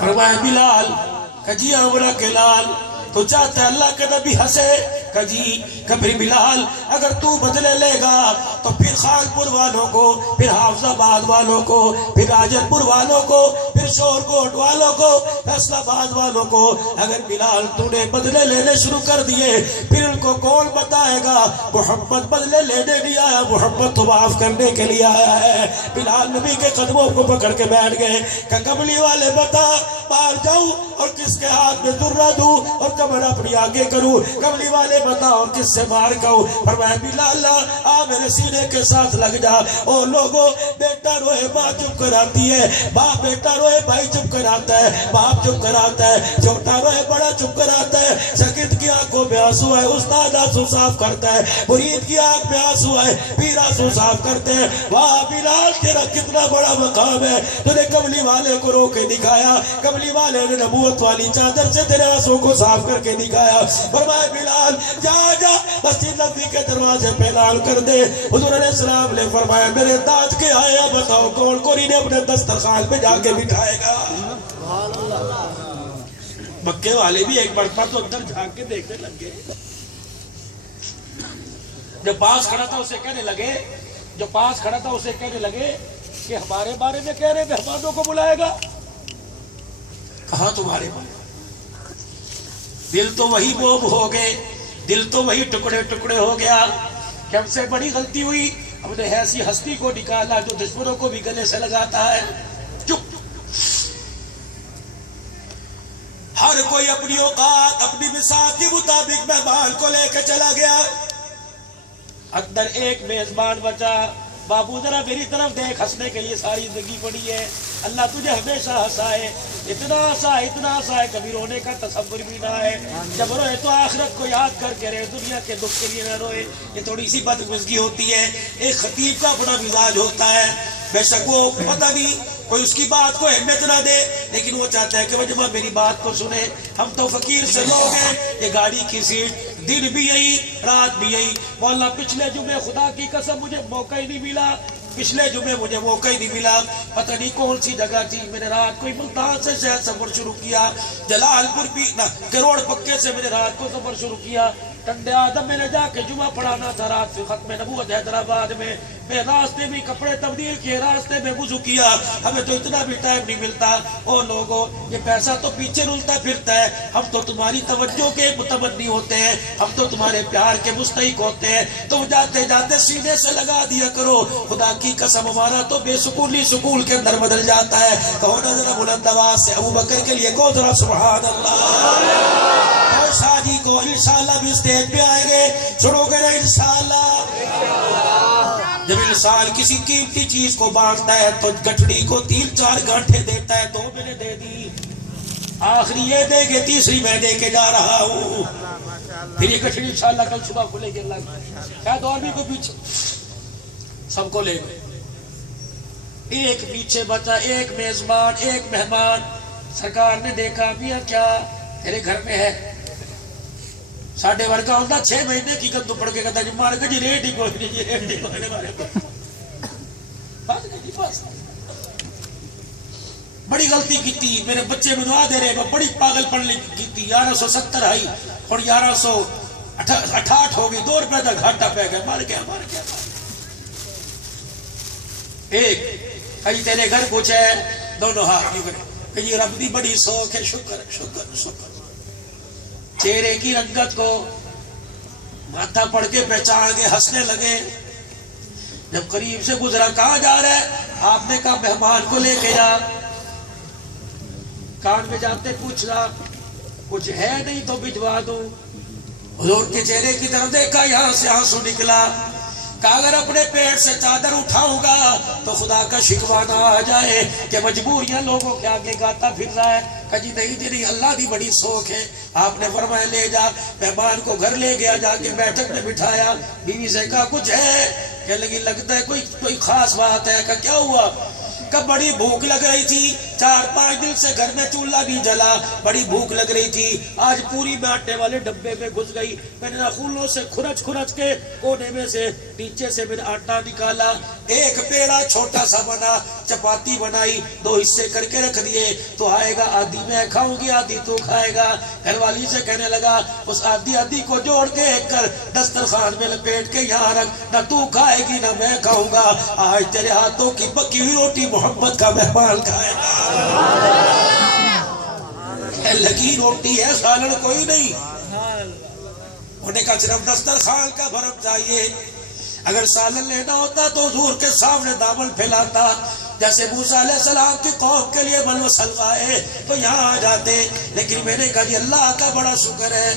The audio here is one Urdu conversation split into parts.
فرمایا بلال کہ جی عمرہ کے لال تو چاہتا ہے اللہ کے نبی ہنسے کہ جی کبھی بلال اگر تو بدلے لے گا تو پھر خانپور والوں کو، پھر حافظ آباد والوں کو، پھر راجن پور والوں کو، پھر شور کوٹ والوں کو، فیصل آباد والوں کو اگر بلال تو نے بدلے لینے شروع کر دیے پھر ان کو کون بتائے گا محمد بدلے لینے نہیں آیا، محمد تو معاف کرنے کے لیے آیا ہے۔ بلال نبی کے قدموں کو پکڑ کے بیٹھ گئے کہ کملی والے بتا باہر جاؤں اور کس کے ہاتھ میں درہ دوں اور کمر اپنی آگے کروں، کملی والے بتا اور کس سے مار کہوں۔ فرمایا بلال آ میرے سینے کے ساتھ لگ جا۔ او لوگوں بیٹا روئے ماں چپ کراتی ہے، باپ بیٹا روئے بھائی چپ کراتا ہے، باپ چپ کراتا ہے، چھوٹا روئے بڑا چپ کراتا ہے، شاگرد کی آنکھوں میں آنسو ہے استاد آنسو صاف کرتا ہے، مرید کی آنکھ میں آنسو ہے پیر آنسو صاف کرتے ہیں۔ واہ بلال تیرا کتنا بڑا مقام ہے، تو نے کملی والے کو رو کے دکھایا، کملی والے نے نبوت والی چادر سے تیرے آنسو کو صاف کر کے دکھایا۔ فرمایا بلال جا جا مسجد نبوی کے دروازے پہ اعلان کر دے۔ حضور علیہ السلام نے فرمایا میرے دانت کے آیا بتاؤ کون کوری نے اپنے دسترخوان پہ جا کے بٹھائے گا۔ مکے والے بھی ایک مرتبہ تو اندر جھانک کے دیکھنے لگے، جو پاس کھڑا تھا اسے کہنے لگے کہ ہمارے بارے میں کہہ رہے مہمانوں کو بلائے گا، کہاں تمہارے بارے؟ دل تو وہی بوم ہو گئے، دل تو وہی ٹکڑے ٹکڑے ہو گیا کہ ہم سے بڑی غلطی ہوئی، ہم نے ایسی ہستی کو نکالا جو دشمنوں کو بھی گلے سے لگاتا ہے۔ چپ، ہر کوئی اپنی اوقات اپنی بساط کے مطابق مہمان کو لے کے چلا گیا۔ اندر ایک میزبان بچا، بابو ذرا میری طرف دیکھ، ہنسنے کے لیے ساری زندگی پڑی ہے، اللہ تجھے ہمیشہ ہنسائے، اتنا ہنسائے کبھی رونے کا تصور بھی نہ ہے، جب روئے تو آخرت کو یاد کر کے رہے، دنیا کے دکھ کے لیے نہ روئے۔ یہ تھوڑی سی بدگزگی ہوتی ہے، ایک خطیب کا اپنا مزاج ہوتا ہے، بے شک وہ پتہ نہیں کوئی اس کی بات کو اہمیت نہ دے لیکن وہ چاہتا ہے کہ وہ جب میری بات کو سنے۔ ہم تو فقیر سے لوگ ہیں، یہ گاڑی کی سیٹ دن بھی یہی رات بھی یہی۔ مولا پچھلے جمعے خدا کی قسم مجھے موقع ہی نہیں ملا، پچھلے جمعے مجھے موقع ہی نہیں ملا، پتہ نہیں کون سی جگہ تھی، میں نے رات کو ملتان سے شہر سفر شروع کیا، جلال پور بھی کروڑ پکے سے میں نے رات کو سفر شروع کیا، ٹنڈے آدم میں نے جا کے جمعہ پڑھانا تھا، رات سے ختم نبوت حیدرآباد میں راستے بھی کپڑے تبدیل کیے، راستے میں وضو کیا، ہمیں تو اتنا بھی ٹائم نہیں ملتا۔ او لوگوں یہ پیسہ تو پیچھے رلتا پھرتا ہے، ہم تو تمہاری توجہ کے متمنی ہوتے ہیں، ہم تو تمہارے پیار کے مستحق ہوتے ہیں، تم جاتے جاتے سینے سے لگا دیا کرو۔ خدا کی قسم ہمارا تو بے سکونی سکون کے اندر بدل جاتا ہے۔ کہو نا ذرا بلند آواز سے ابو بکر کے لیے کہو ذرا سبحان اللہ۔ شادی کو انشاءاللہ بھی اسٹیج پہ آئیں گے، سنو گے نا انشاءاللہ۔ جب انسان کسی قیمتی چیز کو بانٹتا ہے تو گٹھڑی کو 3-4 گھنٹے دیتا ہے، 2 میں نے دے دی، آخری یہ دے گے، تیسری میں دے کے جا رہا ہوں، پھر یہ گٹھڑی انشاءاللہ کل صبح کھلے گی، اللہ شاید اور بھی کوئی پیچھے، سب کو لے گئے، ایک پیچھے بچا، ایک میزبان، ایک مہمان۔ سرکار نے دیکھا میاں کیا تیرے گھر میں ہے؟ ساڑھے ورگا ہوتا 6 مہینے کی گندو پڑھ کے کہتا جی مار کے جی ریٹ ہی کوئی نہیں، ریٹ ہی کوئی نہیں، بات نہیں جی بس۔ بڑی غلطی کی تھی، میرے بچے میں دعا دے رہے ہیں، بڑی پاگل پڑھنے کی تھی، 1170 آئی اور 1168 ہو گئی، 2 روپے تک گھاٹا پہ گیا، مار گیا۔ ایک کہیں تیرے گھر کچھ ہے، دونوں ہاتھ یوں کرے کہ یہ رب دی بڑی سوکھ ہے، شکر۔ چہرے کی رنگت کو ماتھا پڑھ کے پہچان کے ہنسنے لگے۔ جب قریب سے گزرا کہاں جا رہا ہے؟ آپ نے کہا مہمان کو لے کے جا۔ کان میں جاتے پوچھنا کچھ ہے نہیں تو بھجوا دوں۔ حضور کے چہرے کی طرف دیکھا، یہاں سے آنسو نکلا، کہا اگر اپنے پیٹ سے چادر اٹھاؤں گا تو خدا کا شکوہ نہ آ جائے کہ مجبوریاں لوگوں کے آگے گاتا پھر رہا ہے۔ کہا جی نہیں، اللہ دی بڑی سوکھ ہے۔ آپ نے فرمایا لے جا۔ مہمان کو گھر لے گیا، جا کے بیٹھک میں بٹھایا، بیوی سے کہا کچھ ہے؟ کہنے لگی لگتا ہے کوئی خاص بات ہے۔ کہا کیا ہوا؟ کہ بڑی بھوک لگ رہی تھی، 4-5 دن سے گھر میں چولہا بھی جلا، بڑی بھوک لگ رہی تھی، آج پوری میں آٹے والے ڈبے میں گھس گئی، میں نے ناخنوں سے کھرچ کے کونے میں سے نیچے سے میں نے آٹا نکالا، ایک پیڑا چھوٹا سا بنا، چپاتی بنائی، 2 حصے کر کے رکھ دیے، تو آئے گا آدھی میں کھاؤں گی آدھی تو کھائے گا۔ گھر والی سے کہنے لگا اس آدھی کو جوڑ کے ایک کر دسترخوان میں لپیٹ کے یہاں رکھ، نہ تو کھائے گی نہ میں کھاؤں گا، آج تیرے ہاتھوں کی پکی ہوئی روٹی محمد کا مہمان کھائے گا۔ لگی روٹی ہے، سالن کوئی نہیں، انہوں نے کہا صرف دسترخوان کا بھرم چاہیے، اگر سالن لینا ہوتا تو حضور کے سامنے دامن پھیلاتا، جیسے موسیٰ علیہ السلام کی قوم کے لیے بلو سلوا ہے تو یہاں آ جاتے، لیکن میں نے کہا جی اللہ کا بڑا شکر ہے،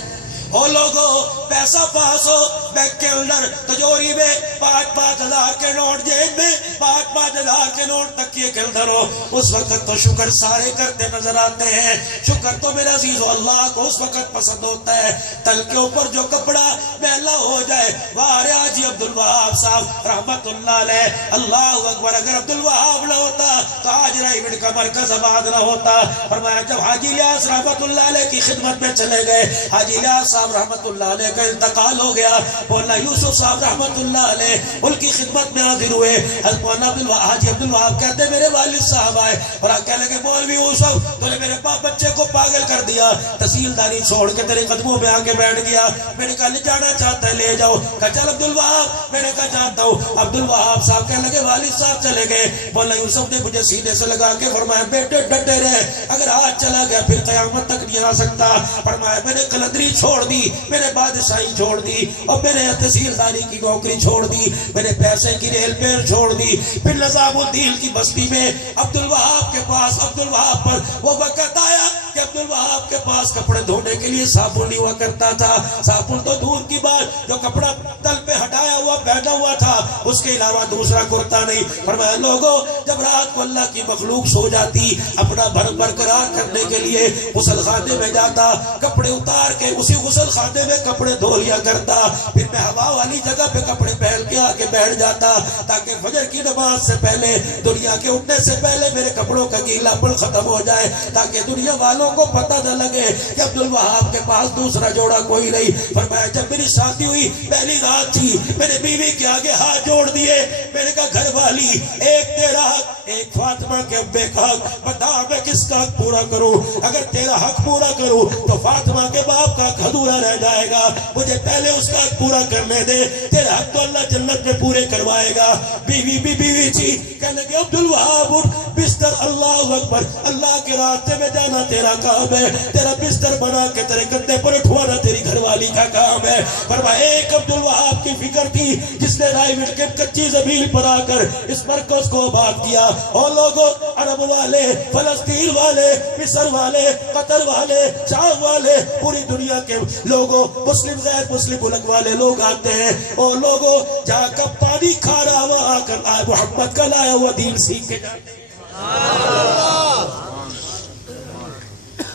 او لوگوں پیسہ پاس ہو، بینک کے اندر تجوری میں 5-5 ہزار کے نوٹ، جیب میں 5-5 ہزار کے نوٹ تکیے کے اندر ہو، اس وقت تو شکر سارے کرتے نظر آتے ہیں، شکر تو میرا عزیزو اللہ کو اس وقت پسند ہوتا ہے تل کے اوپر جو کپڑا میلا ہو جائے۔ وارے حاجی عبدالوہاب صاحب رحمت اللہ علیہ، اللہ اکبر، اگر عبدالوہاب نہ ہوتا تو آج رائیوڈ کا مرکز آباد نہ ہوتا۔ فرمایا جب حاجی الیاس رحمت اللہ علیہ کی خدمت میں چلے گئے، حاجی الیاس صاحب رحمت اللہ علیہ کا انتقال ہو گیا، مولانا یوسف صاحب رحمت اللہ علیہ ان کی خدمت میں حاضر ہوئے، مولانا حاجی عبدالوہاب کہتے میرے والد صاحب آئے اور کہنے لگے مولوی یوسف تو نے میرے بچے کو پاگل کر دیا، تحصیلداری چھوڑ کے تیرے قدموں میں آگے بیٹھ گیا، میں نے کہا لے جانا چاہتا ہے لے جاؤ، کہا چل عبدالوہاب، میں نے کہا چاہتا ہوں۔ عبدالوہاب صاحب کہنے لگے والد صاحب چلے گئے، مولانا یوسف نے مجھے سینے سے لگا کے فرمایا بیٹے ڈٹے رہے، اگر آج چلا گیا پھر قیامت تک نہیں آ سکتا۔ فرمایا میں نے قلندری چھوڑ دی، میں نے بادشاہی چھوڑ دی، اور میں نے تحصیلداری کی نوکری چھوڑ دی، میں نے پیسے کی ریل پیر چھوڑ دی، پھر نظام الدین کی بستی میں عبدالوہاب کے پاس، عبدالوہاب پر وہ وقت آیا کہ عبدالوہاب کے پاس کپڑے دھونے کے لیے صابن نہیں ہوا کرتا تھا، صابن تو دور کی بات، جو کپڑا تل پہ ہٹایا ہوا پہنا ہوا تھا اس کے علاوہ دوسرا کرتا نہیں۔ فرمایا لوگوں جب رات کو اللہ کی مخلوق سو جاتی، اپنا برقرار کرنے کے لیے غسل خانے میں جاتا، کپڑے اتار کے اسی غسل خانے میں کپڑے دھو لیا کرتا، پھر میں ہوا والی جگہ پہ کپڑے پہن کے آگے بیٹھ جاتا تاکہ فجر کی نماز سے پہلے، دنیا کے اٹھنے سے پہلے میرے کپڑوں کا گیلا پن ختم ہو جائے، تاکہ دنیا والوں کو پتہ نہ لگے کہ عبدالوہاب کے پاس دوسرا جوڑا کوئی نہیں۔ فرمایا جب میری شادی ہوئی پہلی رات تھی، میں نے بیوی کے آگے ہاتھ جوڑ دیے، میں نے کہا گھر والی ایک تیرا حق، ایک فاطمہ کے ابے کا حق، بتا میں کس کا حق پورا کروں؟ اگر تیرا حق پورا کروں تو فاطمہ کے باپ کا حق ادھورا رہ جائے گا، مجھے پہلے اس کا حق پورا کرنے دے، تیرا حق تو اللہ جنت میں پورے کروائے گا۔ بیوی بھی بیوی تھی، کہنے لگے عبدالوہاب بستر، اللہ اکبر، اللہ کے راستے میں جانا تیرا کام ہے، تیرا بستر بنا کے تیرے گدے پر اٹھوانا تیری گھر والی کا کام ہے۔ فرمایا ایک عبدالوہاب کی فکر تھی جس نے رائیوڈ کے کچی زمین پر آ کر اس مرکز کو آباد کیا، اور لوگوں عرب والے، فلسطین والے، مصر والے، قطر والے، شام والے، پوری دنیا کے لوگوں، مسلم غیر مسلم ملک والے لوگ آتے ہیں، اور لوگوں جہاں کا پانی کھا رہا وہاں آ کر محمد کا لایا ہوا دین سیکھ کے جاتے ہیں۔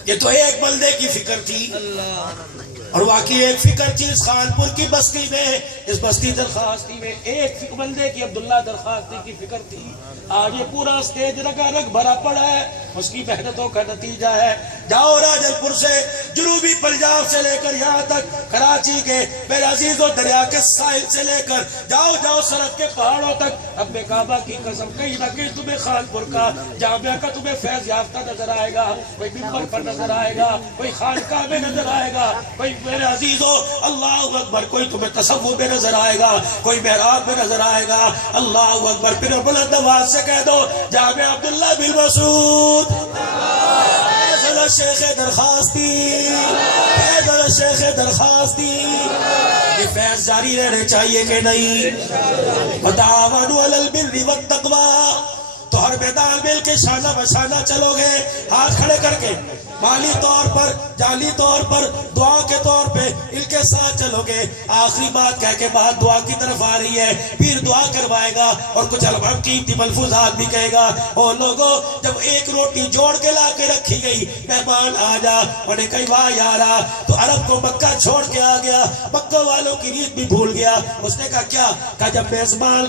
یہ تو ایک بندے کی فکر تھی، اور واقعی ایک فکر تھی اس خانپور کی بستی میں، اس بستی درخواستی میں ایک بندے کی، عبداللہ درخواستی کی فکر تھی۔ آج یہ پورا اسٹیج رگا رگ بھرا پڑا ہے، اس کی محنتوں کا نتیجہ ہے۔ جاؤ راجل پور سے جنوبی پنجاب سے لے کر یہاں تک کراچی کے میرے عزیز و دریا کے ساحل سے لے کر جاؤ سرحد کے پہاڑوں تک، اب کعبہ کی قسم کہیں نہ کہیں تمہیں خانپور کا جامعہ کا تمہیں فیض یافتہ نظر آئے گا، کوئی ممبر پر نظر آئے گا، کوئی خانقاہ میں نظر آئے گا، کوئی میرے عزیزو اللہ اکبر، کوئی تمہیں تصوف میں نظر آئے گا، کوئی محراب میں نظر آئے گا، اللہ اکبر۔ پھر بلند آواز سے کہہ دو جامعہ عبداللہ بن مسعود، فیض شیخ درخواستی، فیض شیخ درخواستی، یہ فیض جاری رہنے چاہیے کہ نہیں؟ وتعاونوا علی البر والتقوی، تو ہر میدان مل کے شانہ بشانہ چلو گے، ہاتھ کھڑے کر کے، مالی طور پر، جانی طور پر، دعا کے طور پہ ان کے ساتھ چلو گے۔ آخری بات کہہ کے بعد دعا کی طرف آ رہی ہے، پھر دعا کروائے گا اور کچھ قیمتی ملفوظات بھی کہے گا۔ اور لوگوں جب ایک روٹی جوڑ کے لا کے رکھی گئی گئی مہمان آ جا. انہوں نے کہا واہ یارا تو عرب کو مکہ چھوڑ کے آ گیا, مکہ والوں کی ریت بھی بھول گیا. اس نے کہا کیا؟ کہا جب مہمان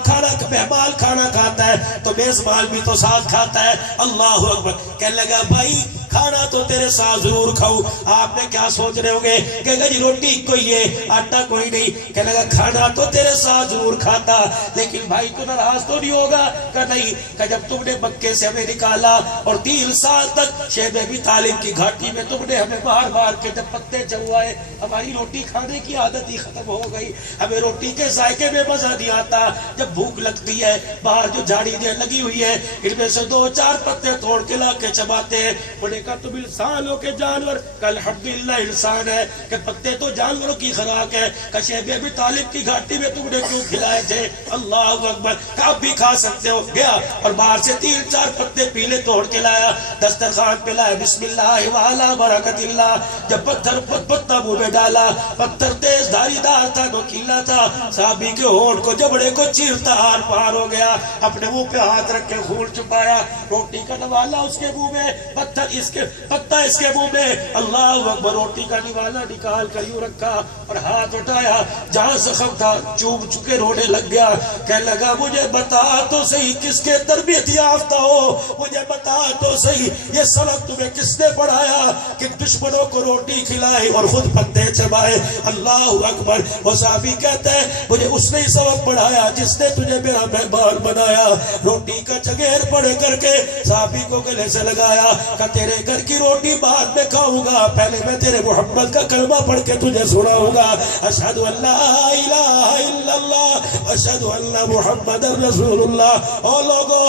کھانا کھاتا ہے تو میزبان بھی تو ساتھ کھاتا ہے. اللہ اکبر. کہنے لگا بھائی کھانا تو تیرے ساتھ ضرور کھاؤں. آپ نے کیا سوچ رہے ہوں گے کہ جی روٹی کوئی ہے آٹا کوئی نہیں. کہنے لگا کھانا تو تیرے ساتھ ضرور کھاتا لیکن بھائی تو ناراض تو نہیں ہوگا؟ کہ نہیں. کہ جب تم نے مکے سے ہمیں نکالا اور 3 سال تک شیب ابی طالب کی گھاٹی میں تم نے ہمیں مار کے جب پتے چبوائے, ہماری روٹی کھانے کی عادت ہی ختم ہو گئی. ہمیں روٹی کے ذائقے میں مزہ نہیں آتا. جب بھوک لگتی ہے باہر جو جھاڑی لگی ہوئی ہے ان میں سے 2-4 پتے توڑ کے لا کے چباتے ہیں. انہوں نے کہا تم انسان ہو کہ جانور؟ کہ الحمدللہ انسان ہے. کہ پتے تو جانوروں کی خوراک ہے. کہ شیب ابی طالب کی گھاٹی میں تم نے کیوں کھلائے تھے؟ اللہ اکبر. کہ اب بھی کھا سکتے ہو. گیا اور باہر سے 3-4 پتے پیلے توڑ کے لایا, دسترخوان پہ لایا, بسم اللہ وعلا برکت اللہ. جب پتہ منہ میں ڈالا, پتھر تیز دھاری دار تھا, نوکیلا تھا. صحابی کے ہونٹ کو جبڑے کو چیرتا آر پار ہو گیا. اپنے منہ پہ ہاتھ رکھ کے خون چھپایا. روٹی کا نوالا اس کے منہ میں, پتہ اس کے منہ میں. اللہ اکبر. روٹی کا نوالا نکال کر یوں رکھا اور ہاتھ اٹھایا, جہاں زخم تھا چوم چکے رونے لگ گیا. کہنے لگا مجھے بتا تو صحیح کس کے تربیت یافتہ ہو, مجھے بتا تو صحیح یہ سبق تمہیں کس نے پڑھایا کہ دشمنوں کو روٹی کھلائے اور خود پتے چبائے. اللہ اکبر. وہ صحابی کہتا ہے مجھے اس نے ہی سبق پڑھایا جس نے تجھے میرا مہمان بنایا. روٹی کا چگیر پڑھ کر کے صحابی کو گلے سے لگایا. کہ تیرے گھر کی روٹی بعد میں کھاؤں گا, پہلے میں تیرے محمد کا کلمہ پڑھ کے تجھے سناؤں گا. اشہد ان لا الہ الا اللہ اشہد ان محمد رسول اللہ. او لوگو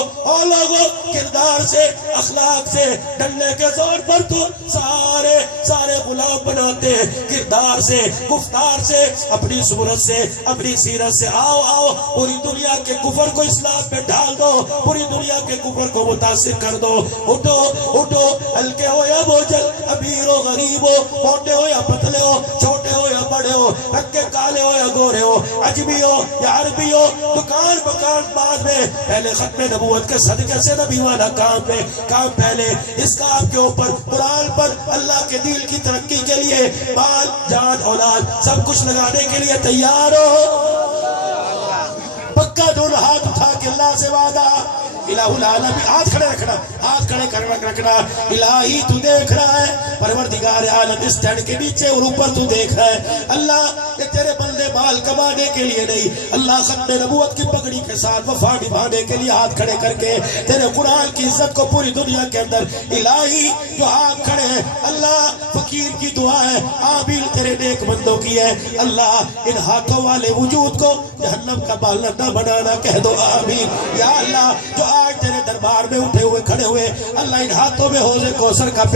کردار سے, اخلاق سے, ڈنڈے کے زور پر تو سارے غلام بناتے ہیں. کردار سے, گفتار سے, اپنی صورت سے, اپنی سیرت سے. آؤ پوری دنیا کے کفر کو اسلام میں ڈال دو, پوری دنیا کے کفر کو متاثر کر دو. اٹھو ہلکے ہو یا بوجھل, امیر ہو غریب ہو, موٹے ہو یا پتلے ہو, چھوٹے ہو یا بڑے ہو, رنگ کے کالے ہو یا گورے ہو, عجمی ہو یا عربی ہو, دکان مکان بعد میں, پہلے ختم نبوت کے صدقے سے نبی والا کام پہلے. اس کام کے اوپر قرآن پر اللہ کے دین کی ترقی کے لیے مال جان اولاد سب کچھ لگانے کے لیے تیار ہو. پکا دونوں ہاتھ اٹھا کے اللہ سے وعدہ, الہ العالمین. ہاتھ کھڑے رکھنا. الہی تو دیکھ رہا ہے, پروردگار عالم اس ٹینٹ کے نیچے اور اوپر تو دیکھ رہا ہے. اللہ یہ تیرے بندے مال کمانے کے لیے نہیں, اللہ ختم نبوت کی پگڑی کے ساتھ وفا نبھانے کے لیے ہاتھ کھڑے کر کے تیرے قرآن کی عزت کو پوری دنیا کے اندر. الہی جو ہاتھ کھڑے ہیں اللہ فقیر کی دعا ہے, آمین تیرے نیک بندوں کی ہے. اللہ ان ہاتھوں والے وجود کو جہنم کا بالر نہ بنانا, کہہ دو آمین. یا اللہ جو آج تیرے دربار میں اٹھے ہوئے کھڑے ہوئے, اللہ ان ہاتھوں میں حوض کوثر کا